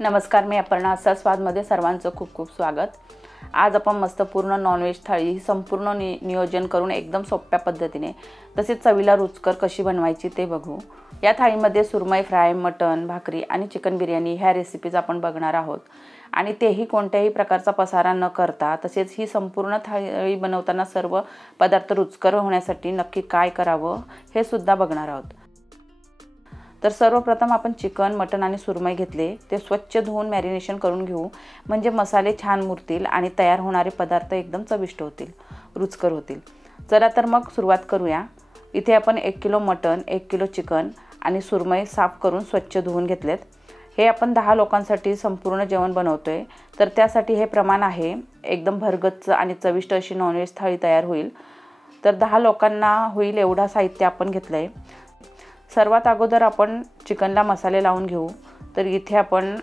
नमस्कार, मी अपर्णा. असा स्वादमध्ये सर्वांचं खूप खूप स्वागत. आज आपण मस्त पूर्ण नॉनव्हेज थाळी संपूर्ण नियोजन करून एकदम सोप्या पद्धतीने तसेच चवीला रुचकर कशी बनवायची ते बघू. या थाळीमध्ये सुरमई फ्राय, मटण, भाकरी आणि चिकन बिर्याणी ह्या रेसिपीज आपण बघणार आहोत आणि तेही कोणत्याही प्रकारचा पसारा न करता. तसेच ही संपूर्ण थाळी बनवताना सर्व पदार्थ रुचकर होण्यासाठी नक्की काय करावं हे सुद्धा बघणार आहोत. तर सर्वप्रथम आपण चिकन, मटण आणि सुरमई घेतले. ते स्वच्छ धुवून मॅरिनेशन करून घेऊ, म्हणजे मसाले छान मुरतील आणि तयार होणारे पदार्थ एकदम चविष्ट होतील, रुचकर होतील. चला तर मग सुरुवात करूया. इथे आपण 1 किलो मटण, 1 किलो चिकन आणि सुरमई साफ करून स्वच्छ धुवून घेतलेत. हे आपण 10 लोकांसाठी संपूर्ण जेवण बनवतोय, तर त्यासाठी हे प्रमाण आहे. एकदम भरगच्च आणि चविष्ट अशी नॉनव्हेज थाळी तयार होईल. तर 10 लोकांना होईल एवढा साहित्य आपण घेतलं आहे. सर्वात अगोदर आपण चिकनला मसाले लावून घेऊ. तर इथे आपण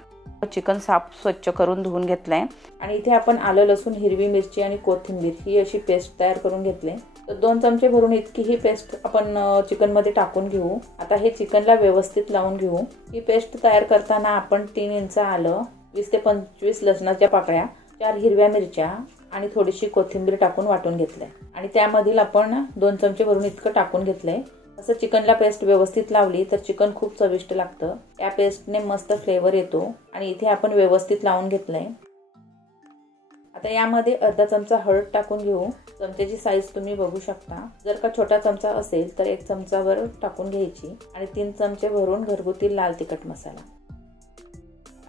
चिकन साफ स्वच्छ करून धुवून घेतलं आहे आणि इथे आपण आलं, लसूण, हिरवी मिरची आणि कोथिंबीर ही अशी पेस्ट तयार करून घेतले. तर 2 चमचे भरून इतकी ही पेस्ट आपण चिकनमध्ये टाकून घेऊ. आता हे चिकनला व्यवस्थित लावून घेऊ. ही पेस्ट तयार करताना आपण 3 इंच आलं, 20 ते 25 लसणाच्या पाकळ्या, 4 हिरव्या मिरच्या आणि थोडीशी कोथिंबीर टाकून वाटून घेतलंय आणि त्यामधील आपण 2 चमचे भरून इतकं टाकून घेतलंय. असं चिकनला पेस्ट व्यवस्थित लावली तर चिकन खूप चविष्ट लागतं. या पेस्टने मस्त फ्लेवर येतो आणि इथे आपण व्यवस्थित लावून घेतलंय. आता यामध्ये अर्धा चमचा हळद टाकून घेऊ. चमच्याची साईज तुम्ही बघू शकता. जर का छोटा चमचा असेल तर 1 चमचाभर टाकून घ्यायची आणि 3 चमचे भरून घरगुती लाल तिखट मसाला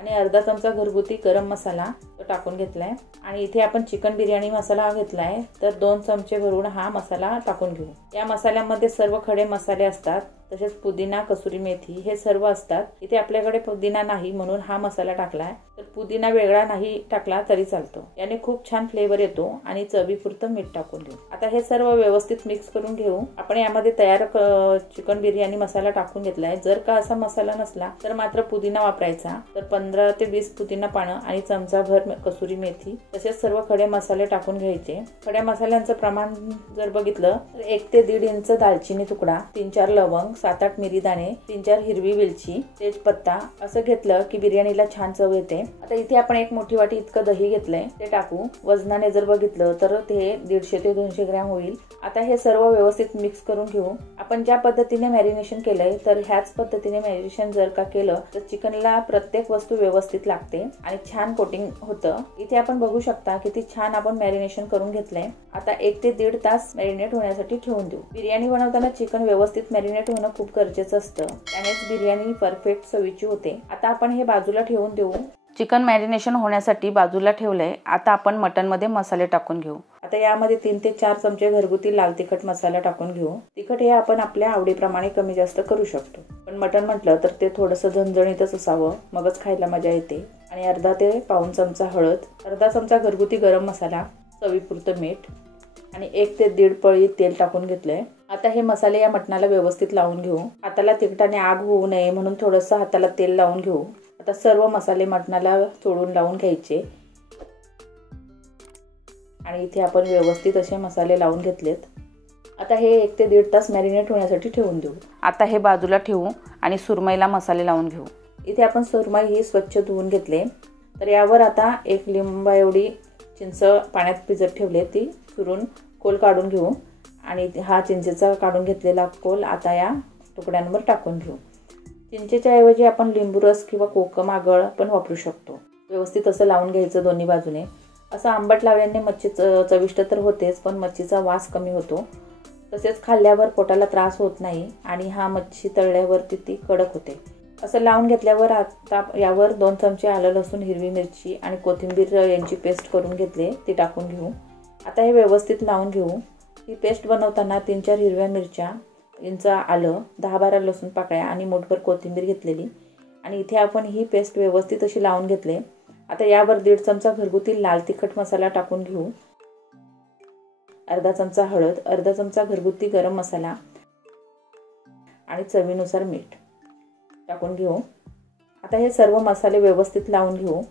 आणि अर्धा चमचा घरगुती गरम मसाला टाकून घेतलाय आणि इथे आपण चिकन बिर्याणी मसाला घेतलाय. तर 2 चमचे भरून हा मसाला टाकून घेऊ. या मसाल्यामध्ये सर्व खडे मसाले असतात. तसेच पुदिना, कसुरी मेथी हे सर्व असतात. इथे आपल्याकडे पुदिना नाही म्हणून हा मसाला टाकलाय. तर पुदिना वेगळा नाही टाकला तरी चालतो. याने खूप छान फ्लेवर येतो आणि चवीपुरतं मीठ टाकून घेऊ. आता हे सर्व व्यवस्थित मिक्स करून घेऊ. आपण यामध्ये तयार चिकन बिर्याणी मसाला टाकून घेतलाय. जर का असा मसाला नसला तर मात्र पुदिना वापरायचा. तर 15 ते 20 पुदिना पानं आणि चमचाभर कसुरी मेथी तसेच सर्व खडे मसाले टाकून घ्यायचे. खड्या मसाल्यांचं प्रमाण जर बघितलं तर 1 ते 1.5 इंच दालचिनी तुकडा, 3-4 लवंग, 7-8 मिरी दाणे, 3-4 हिरवी वेलची, तेजपत्ता असं घेतलं की बिर्याणीला छान चव येते. आता इथे आपण 1 मोठी वाटी इतकं दही घेतलंय, ते टाकू. वजनाने जर बघितलं तर ते 150 ते 200 ग्रॅम होईल. आता हे सर्व व्यवस्थित मिक्स करून घेऊ. आपण ज्या पद्धतीने मॅरिनेशन केलंय तर ह्याच पद्धतीने मॅरिनेशन जर का केलं तर चिकनला प्रत्येक वस्तू व्यवस्थित लागते आणि छान कोटिंग होतं. इथे आपण बघू शकता किती छान आपण मॅरिनेशन करून घेतलंय. आता 1 ते 1.5 तास मॅरिनेट होण्यासाठी ठेवून देऊ. बिर्याणी बनवताना चिकन व्यवस्थित मॅरिनेट होणं खूप गरजेचं असतं. त्यानेच बिर्याणी परफेक्ट चवीची होते. आता आपण हे बाजूला ठेवून देऊ. चिकन मॅरिनेशन होण्यासाठी बाजूला ठेवलंय. आता आपण मटन मध्ये मसाले टाकून घेऊ. आता यामध्ये 3 ते 4 चमचे घरगुती लाल तिखट मसाला टाकून घेऊ. तिखट हे आपण आपल्या आवडीप्रमाणे कमी जास्त करू शकतो. पण मटण म्हटलं तर ते थोडंसं झणझणीतच असावं, मगच खायला मजा येते. आणि अर्धा ते पाऊण चमचा हळद, अर्धा चमचा घरगुती गरम मसाला, चवीपुरतं मीठ आणि 1 ते 1.5 पळी तेल टाकून घेतलंय. आता हे मसाले या मटणाला व्यवस्थित लावून घेऊ. हाताला तिखटाने आग होऊ नये म्हणून थोडंसं हाताला तेल लावून घेऊ. आता सर्व मसाले मटणाला चोळून लावून घ्यायचे आणि इथे आपण व्यवस्थित असे मसाले लावून घेतलेत. आता हे 1 ते 1.5 तास मॅरिनेट होण्यासाठी ठेवून देऊ. आता हे बाजूला ठेवू आणि सुरमईला मसाले लावून घेऊ. इथे आपण सुरमई ही स्वच्छ धुवून घेतले. तर यावर आता 1 लिंबा एवढी चिंच पाण्यात भिजत ठेवले, ती चुरून कोल काढून घेऊ आणि हा चिंचेचा काढून घेतलेला कोल आता या तुकड्यांवर टाकून घेऊ. चिंचेच्या ऐवजी आपण लिंबू रस किंवा कोकम आगळ पण वापरू शकतो. व्यवस्थित असं लावून घ्यायचं दोन्ही बाजूने. असं आंबट लावल्याने मच्छी चविष्ट तर होतेच, पण मच्छीचा वास कमी होतो. तसेच खाल्ल्यावर पोटाला त्रास होत नाही आणि हा मच्छी तळल्यावरती ती कडक होते. असं लावून घेतल्यावर आता यावर 2 चमचे आलं, लसूण, हिरवी मिरची आणि कोथिंबीर यांची पेस्ट करून घेतली, ती टाकून घेऊ. आता हे व्यवस्थित लावून घेऊ. ही पेस्ट बनवताना 3-4 हिरव्या मिरच्या, इंच आलं, 10-12 लसूण पाकळ्या आणि मोठभर कोथिंबीर घेतलेली आणि इथे आपण ही पेस्ट व्यवस्थित अशी लावून घेतले. आता यावर 1.5 चमचा घरगुती लाल तिखट मसाला टाकून घेऊ. अर्धा चमचा हळद, अर्धा चमचा घरगुती गरम मसाला आणि चवीनुसार मीठ टाकून घेऊ. आता हे सर्व मसाले व्यवस्थित लावून घेऊ.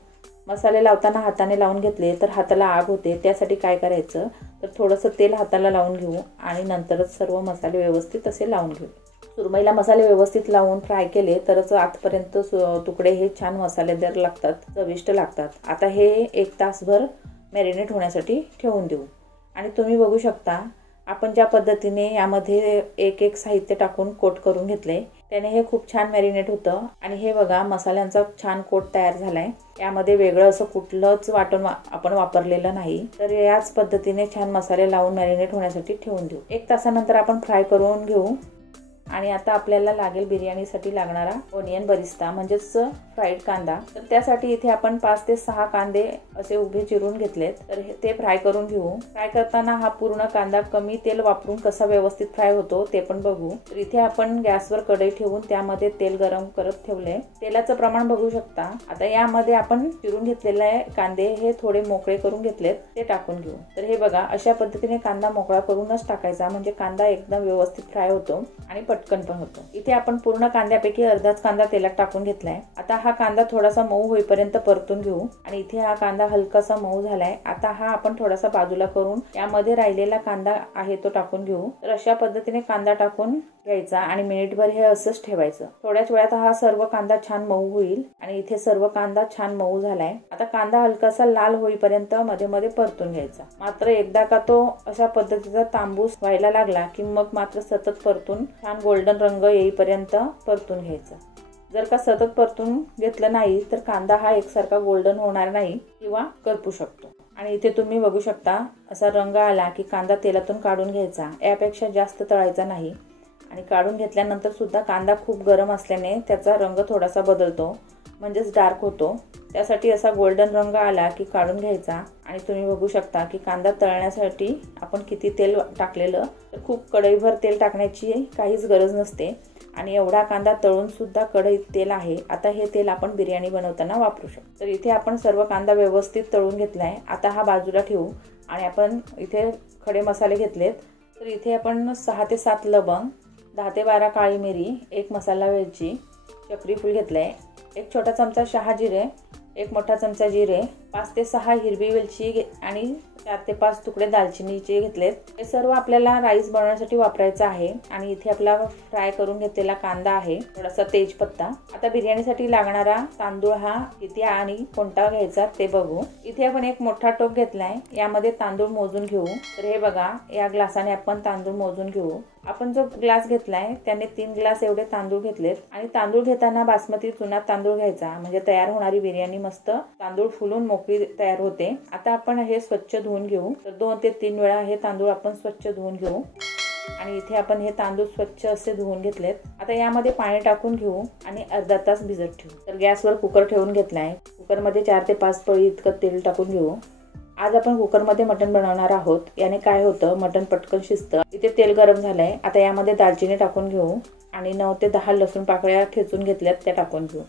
मसाले लावताना हाताने लावून घेतले तर हाताला आग होते. त्यासाठी काय करायचं तर थोडंसं तेल हाताला लावून घेऊ आणि नंतरच सर्व मसाले व्यवस्थित असे लावून घेऊ. सुरमईला मसाले व्यवस्थित लावून फ्राय केले तरच आतपर्यंत तुकडे हे छान मसालेदार लागतात, चविष्ट लागतात. आता हे 1 तासभर मॅरिनेट होण्यासाठी ठेवून देऊ. आणि तुम्ही बघू शकता आपण ज्या पद्धतीने यामध्ये एक साहित्य टाकून कोट करून घेतले त्याने हे खूप छान मॅरिनेट होतं. आणि हे बघा मसाल्यांचा छान कोट तयार झालाय. यामध्ये वेगळं असं कुठलंच वाटण आपण वापरलेलं नाही. तर याच पद्धतीने छान मसाले लावून मॅरिनेट होण्यासाठी ठेवून देऊ. 1 तासानंतर आपण फ्राय करून घेऊ. आणि आता आपल्याला लागेल बिर्याणीसाठी लागणारा ओनियन बरिस्ता म्हणजेच फ्राईड कांदा. तर त्यासाठी इथे आपण 5 ते 6 कांदे असे उभे चिरून घेतलेत. तर ते फ्राय करून घेऊ. फ्राय करताना हा पूर्ण कांदा कमी तेल वापरून कसा व्यवस्थित फ्राय होतो ते पण बघू. तर इथे आपण गॅसवर कढई ठेवून त्यामध्ये तेल गरम करत ठेवले. तेलाचं प्रमाण बघू शकता. आता यामध्ये आपण चिरून घेतलेले कांदे हे थोडे मोकळे करून घेतलेत ते टाकून घेऊ. तर हे बघा अशा पद्धतीने कांदा मोकळा करूनच टाकायचा म्हणजे कांदा एकदम व्यवस्थित फ्राय होतो आणि पटकन पण होतो. इथे आपण पूर्ण कांद्यापैकी अर्धाच कांदा तेलात टाकून घेतलाय. आता हा कांदा थोडासा मऊ होईपर्यंत परतून घेऊ. आणि इथे हा कांदा हलकासा मऊ झालाय. आता हा आपण थोडासा बाजूला करून यामध्ये राहिलेला कांदा आहे तो टाकून घेऊ. तर अशा पद्धतीने कांदा टाकून घ्यायचा आणि मिनिटभर हे असंच ठेवायचं. थोड्याच वेळात हा सर्व कांदा छान मऊ होईल. आणि इथे सर्व कांदा छान मऊ झालाय. आता कांदा हलकासा लाल होईपर्यंत मध्ये मध्ये परतून घ्यायचा. मात्र एकदा का तो अशा पद्धतीचा तांबूस व्हायला लागला की मग मात्र सतत परतून छान गोल्डन रंग येईपर्यंत परतून घ्यायचा. जर का सतत परतून घेतलं नाही तर कांदा हा एकसारखा गोल्डन होणार नाही किंवा करपू शकतो. आणि इथे तुम्ही बघू शकता असा रंग आला की कांदा तेलातून काढून घ्यायचा. यापेक्षा जास्त तळायचा नाही. आणि काढून घेतल्यानंतर सुद्धा कांदा खूप गरम असल्याने त्याचा रंग थोडासा बदलतो म्हणजेच डार्क होतो. त्यासाठी असा गोल्डन रंग आला की काढून घ्यायचा. आणि तुम्ही बघू शकता की कांदा तळण्यासाठी आपण किती तेल टाकलेलं. तर खूप कढईभर तेल टाकण्याची काहीच गरज नसते. आणि एवढा कांदा तळून सुद्धा कढईत तेल आहे. आता हे तेल आपण बिर्याणी बनवताना वापरू शकतो. तर इथे आपण सर्व कांदा व्यवस्थित तळून घेतलाय. आता हा बाजूला ठेवू. आणि आपण इथे खडे मसाले घेतलेत. तर इथे आपण 6 ते 7 लवंग, 10 ते 12 काळी मिरी, 1 मसाला वेलची, चक्री फूल घेतलंय, 1 छोटा चमचा शहाजिरे, 1 मोठा चमचा जिरे, 5 ते 6 हिरवी वेलची आणि 4 ते 5 तुकडे दालचिनीचे घेतलेत. हे सर्व आपल्याला राईस बनवण्यासाठी वापरायचं आहे. आणि इथे आपला फ्राय करून घेतलेला कांदा आहे, थोडासा तेजपत्ता. आता बिर्याणीसाठी लागणारा तांदूळ हा किती आणि कोणता घ्यायचा ते बघू. इथे आपण 1 मोठा टोप घेतलाय. यामध्ये तांदूळ मोजून घेऊ. तर हे बघा या ग्लासाने आपण तांदूळ मोजून घेऊ. आपण जो ग्लास घेतलाय त्याने 3 ग्लास एवढे तांदूळ घेतलेत. आणि तांदूळ घेताना बासमती चुना तांदूळ घ्यायचा म्हणजे तयार होणारी बिर्याणी मस्त तांदूळ फुलून मोकळी तयार होते. आता आपण हे स्वच्छ धुवून घेऊ. तर 2 ते 3 वेळा हे तांदूळ आपण स्वच्छ धुवून घेऊ. आणि इथे आपण हे तांदूळ स्वच्छ असे धुवून घेतलेत. आता यामध्ये पाणी टाकून घेऊ आणि अर्धा तास भिजत ठेवू. तर गॅसवर कुकर ठेवून घेतलाय. कुकरमध्ये 4 ते 5 पळी इतकं तेल टाकून घेऊ. आज आपण कुकरमध्ये मटण बनवणार आहोत. याने काय होतं मटण पटकन शिजतं. इथे तेल गरम झालंय. आता यामध्ये दालचिनी टाकून घेऊ. आणि 9 ते 10 लसूण पाकळ्या ठेचून घेतल्यात त्या टाकून घेऊ.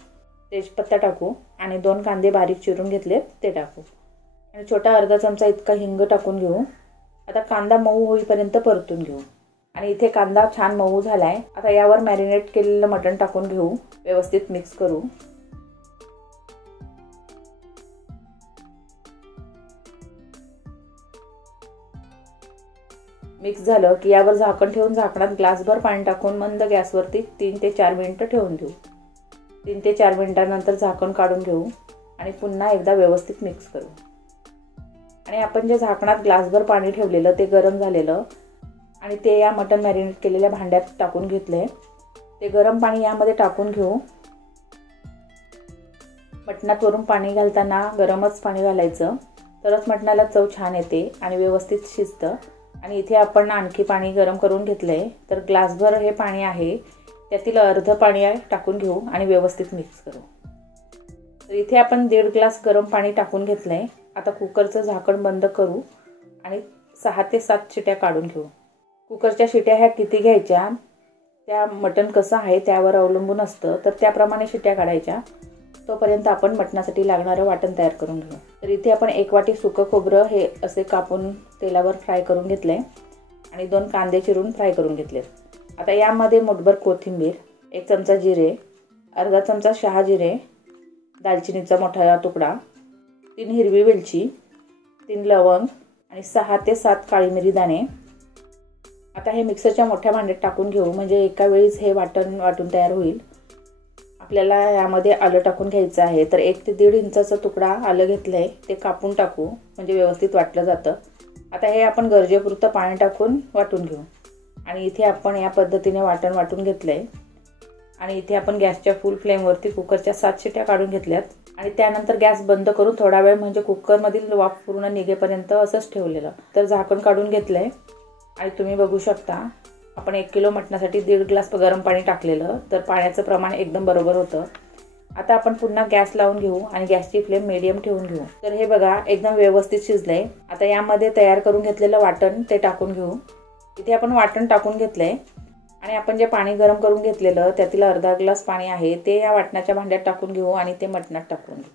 तेजपत्ता टाकू. आणि 2 कांदे बारीक चिरून घेतलेत ते टाकू. आणि छोटा अर्धा चमचा इतका हिंग टाकून घेऊ. आता कांदा मऊ होईपर्यंत परतून घेऊ. आणि इथे कांदा छान मऊ झालाय. आता यावर मॅरिनेट केलेलं मटण टाकून घेऊ. व्यवस्थित मिक्स करू. मिक्स झालं की यावर झाकण ठेवून झाकणात ग्लासभर पाणी टाकून मंद गॅसवरती 3 ते 4 मिनिटं ठेवून देऊ. 3 ते 4 मिनिटांनंतर झाकण काढून घेऊ. आणि पुन्हा एकदा व्यवस्थित मिक्स करू. आणि आपण जे झाकणात ग्लासभर पाणी ठेवलेलं ते गरम झालेलं आणि ते या मटण मॅरिनेट केलेल्या भांड्यात टाकून घेतले. ते गरम पाणी यामध्ये टाकून घेऊ. मटणात वरून पाणी घालताना गरमच पाणी घालायचं तरच मटणाला चव छान येते आणि व्यवस्थित शिजतं. आणि इथे आपण आणखी पाणी गरम करून घेतलंय. तर ग्लासभर हे पाणी आहे त्यातील अर्ध पाणी टाकून घेऊ आणि व्यवस्थित मिक्स करू. तर इथे आपण 1.5 ग्लास गरम पाणी टाकून घेतलंय. आता कुकरचं झाकण बंद करू आणि 6 ते 7 शिट्या काढून घेऊ. कुकरच्या शिट्या ह्या किती घ्यायच्या त्या मटण कसं आहे त्यावर अवलंबून असतं. तर त्याप्रमाणे शिट्या काढायच्या. तोपर्यंत आपण मटणासाठी लागणारं वाटण तयार करून घेऊ. तर इथे आपण 1 वाटी सुकं खोबरं हे असे कापून तेलावर फ्राय करून घेतलंय. आणि 2 कांदे चिरून फ्राय करून घेतलेत. आता यामध्ये मुठभर कोथिंबीर, 1 चमचा जिरे, अर्धा चमचा शहाजिरे, दालचिनीचा मोठा तुकडा, 3 हिरवी वेलची, 3 लवंग आणि 6 ते 7 काळी मिरी दाणे आता हे मिक्सरच्या मोठ्या भांड्यात टाकून घेऊ, म्हणजे एका वेळीच हे वाटून तयार होईल. आपल्याला यामध्ये आलं टाकून घ्यायचं आहे. तर 1 ते 1.5 इंचाचा तुकडा आलं घेतलं आहे, ते कापून टाकू, म्हणजे व्यवस्थित वाटलं जातं. आता हे आपण गरजेपुरतं पाणी टाकून वाटून घेऊ. आणि इथे आपण या पद्धतीने वाटून घेतलं आहे. आणि इथे आपण गॅसच्या फुल फ्लेमवरती कुकरच्या 7 शिट्या काढून घेतल्यात. आणि त्यानंतर गॅस बंद करून थोडा वेळ, म्हणजे कुकरमधील वाफ पूर्ण निघेपर्यंत असंच ठेवलेलं. तर झाकण काढून घेतलं आहे. आणि तुम्ही बघू शकता, आपण 1 किलो मटणासाठी 1.5 ग्लास गरम पाणी टाकलेलं. तर पाण्याचं प्रमाण एकदम बरोबर होतं. आता आपण पुन्हा गॅस लावून घेऊ आणि गॅसची फ्लेम मीडियम ठेवून घेऊ. तर हे बघा, एकदम व्यवस्थित शिजलंय. आता यामध्ये तयार करून घेतलेलं वाटण ते टाकून घेऊ. इथे आपण वाटण टाकून घेतलंय. आणि आपण जे पाणी गरम करून घेतलेलं त्यातील अर्धा ग्लास पाणी आहे ते या वाटणाच्या भांड्यात टाकून घेऊ आणि ते मटणात टाकून घेऊ.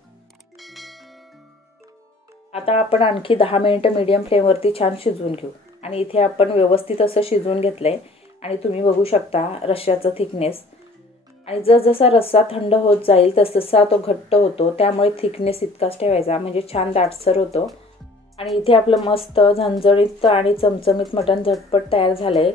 आता आपण आणखी 10 मिनिटं मीडियम फ्लेमवरती छान शिजवून घेऊ. आणि इथे आपण व्यवस्थित असं शिजवून घेतलंय. आणि तुम्ही बघू शकता रश्श्याचं थिकनेस. आणि जसजसा रस्सा थंड होत जाईल तसतसा तो घट्ट होतो. त्यामुळे थिकनेस इतकाच ठेवायचा, म्हणजे छान दाटसर होतो. आणि इथे आपलं मस्त झणझणीत आणि चमचमीत मटण झटपट तयार झालंय.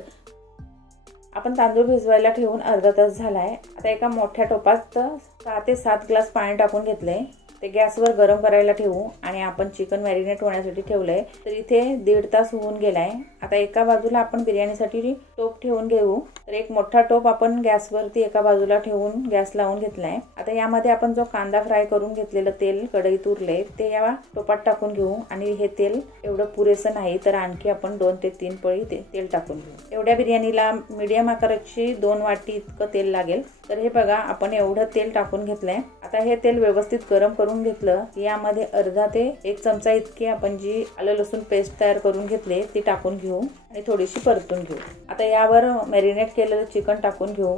आपण तांदूळ भिजवायला ठेवून अर्धा तास झालाय. आता एका मोठ्या टोपात 6 ते 7 ग्लास पाणी टाकून घेतलंय. ते गॅसवर गरम करायला ठेवू. आणि आपण चिकन मॅरिनेट होण्यासाठी ठेवलंय. तर इथे 1.5 तास होऊन गेलाय. आता एका बाजूला आपण बिर्याणीसाठी टोप ठेवून घेऊ. तर एक मोठा टोप आपण गॅसवरती एका बाजूला ठेवून गॅस लावून घेतलाय. आता यामध्ये आपण जो कांदा फ्राय करून घेतलेलं तेल कढईत उरले ते या टोपात टाकून घेऊ. आणि हे तेल एवढं पुरेसं नाही, तर आणखी आपण 2 ते 3 पळी तेल टाकून घेऊ. एवढ्या बिर्याणीला मीडियम आकाराची 2 वाटी इतकं तेल लागेल. तर हे बघा, आपण एवढं तेल टाकून घेतलंय. आता हे तेल व्यवस्थित गरम करून घेतलं. यामध्ये अर्धा ते 1 चमचा इतकी आपण जी आलं लसूण पेस्ट तयार करून घेतले ती टाकून घेऊ आणि थोडीशी परतून घेऊ. आता यावर मॅरिनेट केलेलं चिकन टाकून घेऊ.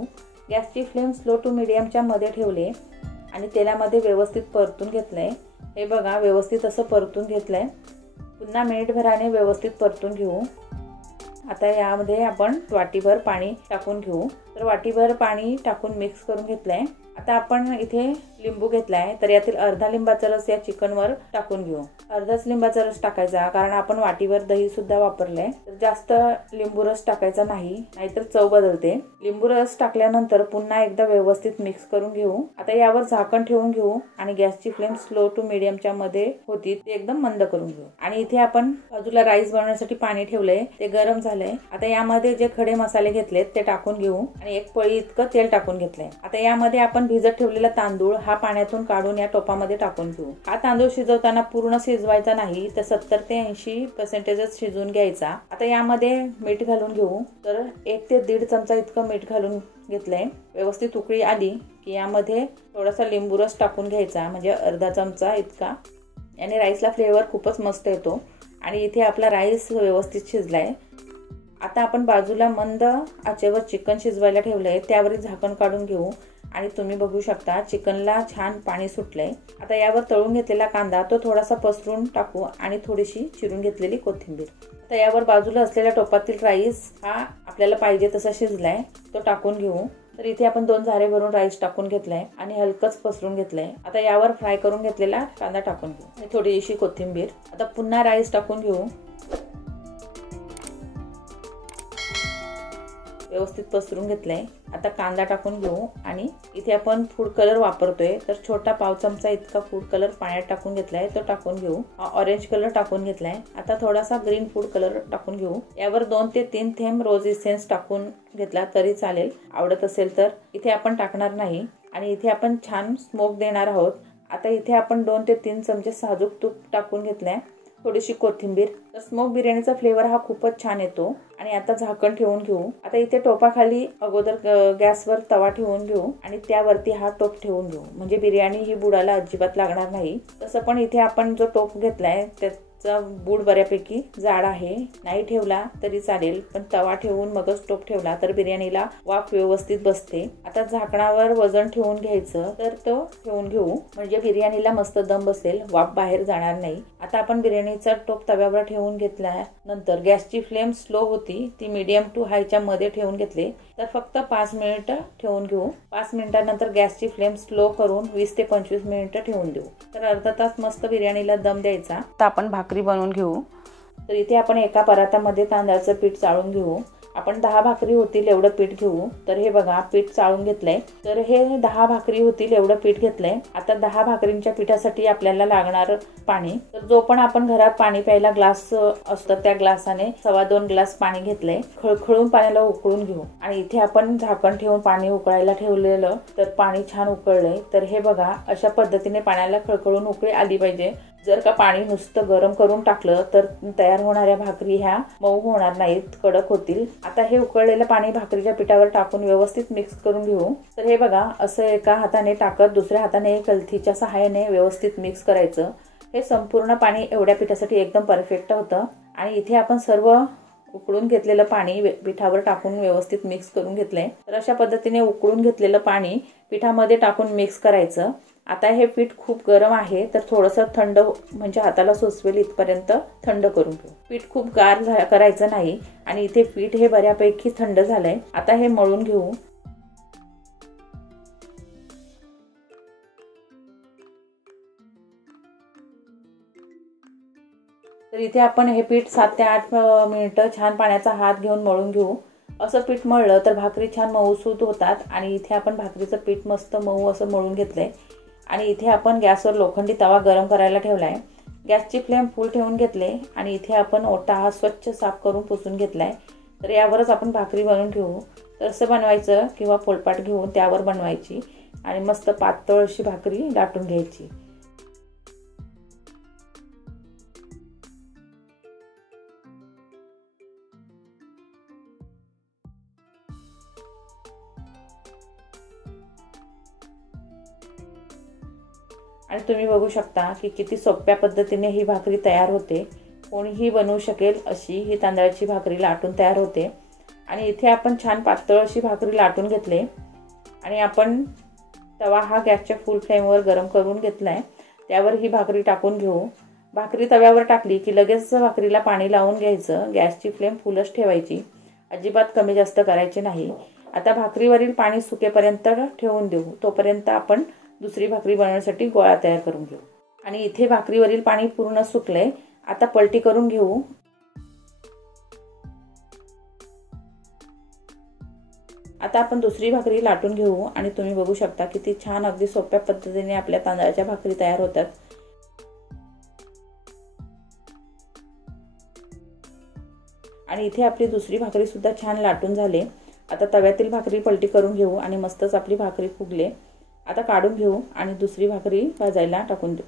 गॅसची फ्लेम स्लो टू मीडियमच्या मध्ये ठेवले आणि तेलामध्ये व्यवस्थित परतून घेतलंय. हे बघा, व्यवस्थित असं परतून घेतलंय. पुन्हा मिनिटभराने व्यवस्थित परतून घेऊ. आता यामध्ये आपण वाटीभर पाणी टाकून घेऊ. तर वाटीभर पाणी टाकून मिक्स करून घेतलंय. आता आपण इथे लिंबू घेतलाय. तर यातील अर्धा लिंबाचा रस या चिकनवर टाकून घेऊ. अर्धाच लिंबाचा रस टाकायचा, कारण आपण वाटीभर दही सुद्धा वापरलंय. तर जास्त लिंबू रस टाकायचा नाही, नाहीतर चव बदलते. लिंबू रस टाकल्यानंतर पुन्हा एकदा व्यवस्थित मिक्स करून घेऊ. आता यावर झाकण ठेवून घेऊ आणि गॅसची फ्लेम स्लो टू मीडियमच्या मध्ये होती ते एकदम मंद करून घेऊ. आणि इथे आपण बाजूला राईस बनवण्यासाठी पाणी ठेवलंय, ते गरम झालंय. आता यामध्ये जे खडे मसाले घेतलेत ते टाकून घेऊ आणि 1 पळी इतकं तेल टाकून घेतलंय. आता यामध्ये आपण भिजत ठेवलेला तांदूळ हा पाण्यातून काढून या टोपामध्ये टाकून घेऊ. हा तांदूळ शिजवताना पूर्ण शिजवायचा नाही, तर 70 ते 80% शिजवून घ्यायचा. आता यामध्ये मीठ घालून घेऊ. तर 1 ते 1.5 चमचा इतकं मीठ घालून घेतलंय. व्यवस्थित उकळी आली की यामध्ये थोडासा लिंबू रस टाकून घ्यायचा, म्हणजे अर्धा चमचा इतका. याने राईसला फ्लेवर खूपच मस्त येतो. आणि इथे आपला राईस व्यवस्थित शिजलाय. आता आपण बाजूला मंद आचेवर चिकन शिजवायला ठेवलंय, त्यावरील झाकण काढून घेऊ. आणि तुम्ही बघू शकता चिकनला छान पाणी सुटलंय. आता यावर तळून घेतलेला कांदा तो थोडासा पसरून टाकू आणि थोडीशी चिरून घेतलेली कोथिंबीर. आता यावर बाजूला असलेल्या टोपातील राईस हा आपल्याला पाहिजे तसा शिजलाय, तो टाकून घेऊ. तर इथे आपण 2 झारे भरून राईस टाकून घेतलाय आणि हलकच पसरून घेतलंय. आता यावर फ्राय करून घेतलेला कांदा टाकून घेऊ आणि थोडीशी कोथिंबीर. आता पुन्हा राईस टाकून घेऊ. व्यवस्थित पसरून घेतलंय. आता कांदा टाकून घेऊ आणि इथे आपण फूड कलर वापरतोय, तर छोटा पाव चमचा इतका फूड कलर पाण्यात टाकून घेतलाय, तो टाकून घेऊ. ऑरेंज कलर टाकून घेतलाय. आता थोडासा ग्रीन फूड कलर टाकून घेऊ. यावर 2 ते 3 थेंब रोज इसेन्स टाकून घेतला तरी चालेल, आवडत असेल तर. इथे आपण टाकणार नाही. आणि इथे आपण छान स्मोक देणार आहोत. आता इथे आपण 2 ते 3 चमचे साजूक तूप टाकून घेतलंय, थोडीशी कोथिंबीर. तर स्मोक बिर्याणीचा फ्लेवर हा खूपच छान येतो. आणि आता झाकण ठेवून घेऊ. आता इथे टोपाखाली अगोदर गॅसवर तवा ठेवून घेऊ आणि त्यावरती हा टोप ठेवून घेऊ, म्हणजे बिर्याणी ही बुडाला अजिबात लागणार नाही. तसं पण इथे आपण जो टोप घेतलाय त्याचा बूड बऱ्यापैकी जाड आहे, नाही ठेवला तरी चालेल, पण तवा ठेवून मगच टोप ठेवला तर बिर्याणीला वाफ व्यवस्थित बसते. आता झाकणावर वजन ठेवून घ्यायचं, तर तो ठेवून घेऊ, म्हणजे बिर्याणीला मस्त दम बसेल, वाफ बाहेर जाणार नाही. आता आपण बिर्याणीचा टोप तव्यावर ठेवून घेतला. नंतर गॅसची फ्लेम स्लो होती, ती मीडियम टू हायच्या मध्ये ठेवून घेतले. तर फक्त 5 मिनिटं ठेवून घेऊ. 5 मिनिटांनंतर गॅसची फ्लेम स्लो करून 20 ते 25 मिनिटं ठेवून देऊ. तर अर्धा तास मस्त बिर्याणीला दम द्यायचा. तर आपण भाकरी बनवून घेऊ. तर इथे आपण एका परातामध्ये तांदळाचं पीठ चाळून घेऊ. आपण आपण 10 भाकरी होतील एवढं पीठ घेऊ. तर हे बघा पीठ चाळून घेतलंय. तर हे 10 भाकरी होतील एवढं पीठ घेतलंय. आता 10 भाकरींच्या पिठासाठी आपल्याला लागणार पाणी. तर जो पण आपण घरात पाणी प्यायला ग्लास असतं त्या ग्लासाने 2.25 ग्लास पाणी घेतलंय. खळखळून पाण्याला उकळून घेऊ. आणि इथे आपण झाकण ठेवून पाणी उकळायला ठेवलेलं, तर पाणी छान उकळलंय. तर हे बघा अशा पद्धतीने पाण्याला खळखळून उकळी आली पाहिजे. जर का पाणी नुसतं गरम करून टाकलं तर तयार होणाऱ्या भाकरी ह्या मऊ होणार नाहीत, कडक होतील. आता हे उकळलेलं पाणी भाकरीच्या पिठावर टाकून व्यवस्थित मिक्स करून घेऊ. तर हे बघा असं एका हाताने टाकत दुसऱ्या हाताने कलथीच्या सहाय्याने व्यवस्थित मिक्स करायचं. हे संपूर्ण पाणी एवढ्या पिठासाठी एकदम परफेक्ट होतं. आणि इथे आपण सर्व उकळून घेतलेलं पाणी पिठावर टाकून व्यवस्थित मिक्स करून घेतलंय. तर अशा पद्धतीने उकळून घेतलेलं पाणी पिठामध्ये टाकून मिक्स करायचं. आता हे पीठ खूप गरम आहे, तर थोडंसं थंड म्हणजे हाताला सोसवेल इथपर्यंत थंड करून घेऊ. पीठ खूप गार करायचं नाही. आणि इथे पीठ हे बऱ्यापैकी थंड झालंय. आता हे मळून घेऊ. तर इथे आपण हे पीठ 7 ते 8 मिनिटं छान पाण्याचा हात घेऊन मळून घेऊ. असं पीठ मळलं तर भाकरी छान मऊसूत होतात. आणि इथे आपण भाकरीचं पीठ मस्त मऊ असं मळून घेतलंय. आणि इथे आपण गॅसवर लोखंडी तवा गरम करायला ठेवलाय. गॅसची फ्लेम फुल ठेवून घेतले. आणि इथे आपण ओटा हा स्वच्छ साफ करून पुसून घेतलाय. तर यावरच आपण भाकरी बनवून घेऊ. तर असं बनवायचं किंवा पोळपाट घेऊन त्यावर बनवायची आणि मस्त पातळ अशी भाकरी लाटून घ्यायची. आणि तुम्ही बघू शकता की किती सोप्या पद्धतीने ही भाकरी तयार होते. कोणीही बनवू शकेल अशी ही तांदळाची भाकरी लाटून तयार होते. आणि इथे आपण छान पातळ अशी भाकरी लाटून घेतले. आणि आपण तवा हा गॅसच्या फुल फ्लेमवर गरम करून घेतलाय. त्यावर ही भाकरी टाकून घेऊ. भाकरी तव्यावर टाकली की लगेच भाकरीला पाणी लावून घ्यायचं. गॅसची फ्लेम फुलच ठेवायची, अजिबात कमी जास्त करायची नाही. आता भाकरीवरील पाणी सुकेपर्यंत ठेवून देऊ. तोपर्यंत आपण दुसरी भाकरी बनवण्यासाठी गोळा तयार करून घेऊ. आणि इथे भाकरीवरील पाणी पूर्ण सुकले. आता पलटी करून घेऊ. आता आपण दुसरी भाकरी लाटून घेऊ. आणि तुम्ही बघू शकता किती छान अगदी सोप्या पद्धतीने आपल्या तांदळाच्या भाकरी तयार होतात. आणि इथे आपली दुसरी भाकरी सुद्धा छान लाटून झाले. आता तव्यातील भाकरी पलटी करून घेऊ. आणि मस्तच आपली भाकरी फुगले. आता काढून घेऊ आणि दुसरी भाकरी भाजायला टाकून देऊ.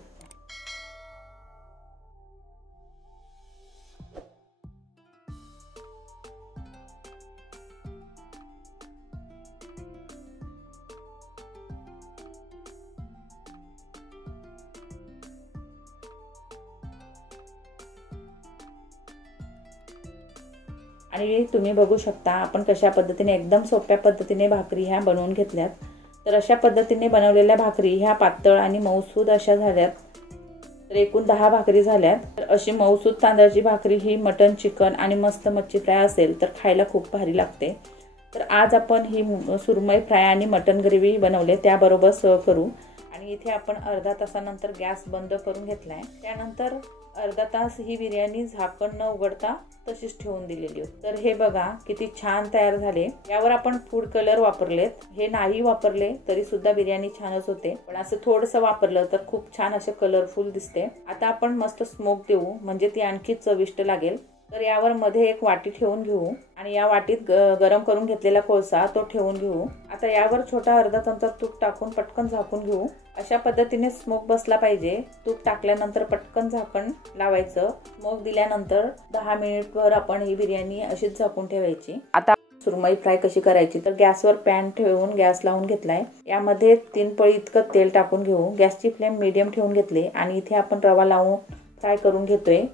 आणि तुम्ही बघू शकता आपण कशा पद्धतीने एकदम सोप्या पद्धतीने भाकरी ह्या बनवून घेतल्यात. तर अशा पद्धतीने बनवलेल्या भाकरी ह्या पातळ आणि मऊसूद अशा झाल्यात. तर एकूण 10 भाकरी झाल्यात. तर अशी मऊसूद तांदळाची भाकरी ही मटन, चिकन आणि मस्त मच्छी फ्राय असेल तर खायला खूप भारी लागते. तर आज आपण ही सुरमई फ्राय आणि मटन ग्रेव्ही बनवले त्याबरोबर सर्व करू. आणि इथे आपण अर्धा तासानंतर गॅस बंद करून घेतलाय. त्यानंतर अर्धा तास ही बिर्याणी झाकण न उघडता तशीच ठेवून दिलेली होती. तर हे बघा किती छान तयार झाले. यावर आपण फूड कलर वापरलेत. हे नाही वापरले तरी सुद्धा बिर्याणी छानच होते, पण असं थोडंसं वापरलं तर खूप छान असे कलरफुल दिसते. आता आपण मस्त स्मोक देऊ म्हणजे ती आणखी चविष्ट लागेल. तर यावर मध्ये एक वाटी ठेवून घेऊ आणि या वाटीत गरम करून घेतलेला कोळसा तो ठेवून घेऊ. आता यावर छोटा अर्धा चमचा तूप टाकून पटकन झाकून घेऊ. अशा पद्धतीने स्मोक बसला पाहिजे. तूप टाकल्यानंतर पटकन झाकण लावायचं. स्मोक दिल्यानंतर 10 मिनिटवर आपण ही बिर्याणी अशीच झाकून ठेवायची. आता सुरमई फ्राय कशी करायची, तर गॅसवर पॅन ठेवून गॅस लावून घेतलाय. यामध्ये 3 पळी इतकं तेल टाकून घेऊ. गॅसची फ्लेम मीडियम ठेवून घेतली आणि इथे आपण रवा लावून फ्राय करून घेतोय.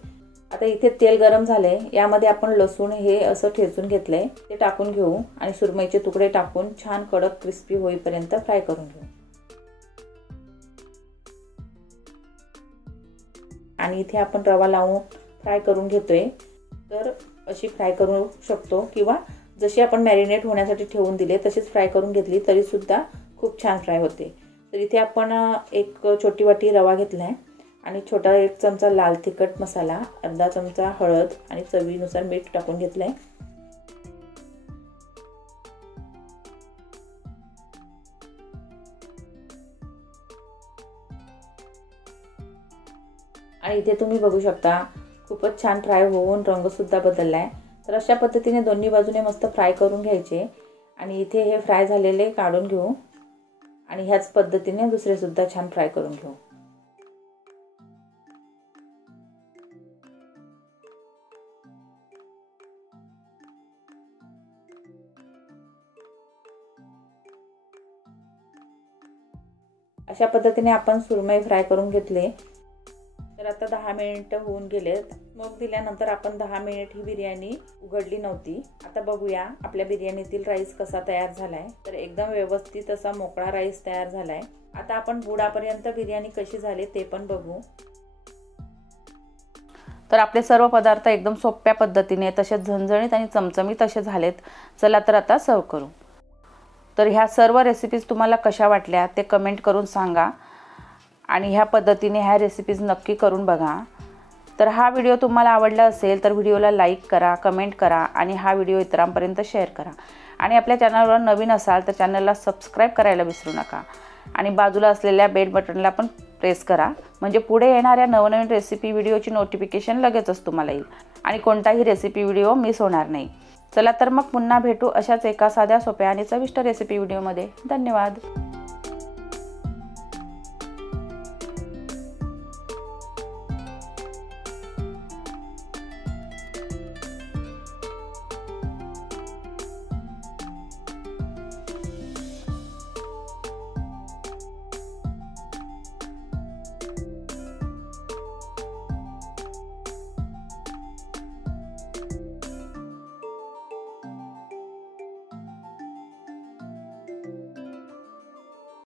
आता इथे तेल गरम झाले. यामध्ये आपण लसूण हे असं ठेचून घेतलंय ते टाकून घेऊ आणि सुरमईचे तुकडे टाकून छान कडक क्रिस्पी होईपर्यंत फ्राय करून घेऊ. आणि इथे आपण रवा लावून फ्राय करून घेतोय. तर अशी फ्राय करू शकतो किंवा जशी आपण मॅरिनेट होण्यासाठी ठेवून दिले तशीच फ्राय करून घेतली तरी सुद्धा खूप छान फ्राय होते. तर इथे आपण एक छोटी वाटी रवा घेतलाय आणि छोटा 1 चमचा लाल तिखट मसाला, अर्धा चमचा हळद आणि चवीनुसार मीठ टाकून घेतलंय. आणि इथे तुम्ही बघू शकता खूपच छान फ्राय होऊन रंगसुद्धा बदलला आहे. तर अशा पद्धतीने दोन्ही बाजूने मस्त फ्राय करून घ्यायचे. आणि इथे हे फ्राय झालेले काढून घेऊ आणि ह्याच पद्धतीने दुसरे सुद्धा छान फ्राय करून घेऊ. अशा पद्धतीने आपण सुरमई फ्राय करून घेतले. तर आता 10 मिनिटं होऊन गेलेत. स्मोक दिल्यानंतर आपण 10 मिनिट ही बिर्याणी उघडली नव्हती. आता बघूया आपल्या बिर्याणीतील राईस कसा तयार झालाय. तर एकदम व्यवस्थित असा मोकळा राईस तयार झालाय. आता आपण बुडापर्यंत बिर्याणी कशी झाली ते पण बघू. तर आपले सर्व पदार्थ एकदम सोप्या पद्धतीने तसेच झणझणीत आणि चमचमीत असे झालेत. चला तर आता सर्व करू. तर ह्या सर्व रेसिपीज तुम्हाला कशा वाटल्या ते कमेंट करून सांगा आणि ह्या पद्धतीने ह्या रेसिपीज नक्की करून बघा. तर हा व्हिडिओ तुम्हाला आवडला असेल तर व्हिडिओला लाईक करा, कमेंट करा आणि हा व्हिडिओ इतरांपर्यंत शेअर करा. आणि आपल्या चॅनलवर नवीन असाल तर चॅनलला सबस्क्राईब करायला विसरू नका आणि बाजूला असलेल्या बेल बटनला पण प्रेस करा, म्हणजे पुढे येणाऱ्या नवनवीन रेसिपी व्हिडिओची नोटिफिकेशन लगेचच तुम्हाला येईल आणि कोणताही रेसिपी व्हिडिओ मिस होणार नाही. चला तर मग पुन्हा भेटू अशाच एका साध्या सोप्या आणि चविष्ट रेसिपी व्हिडिओमध्ये. धन्यवाद.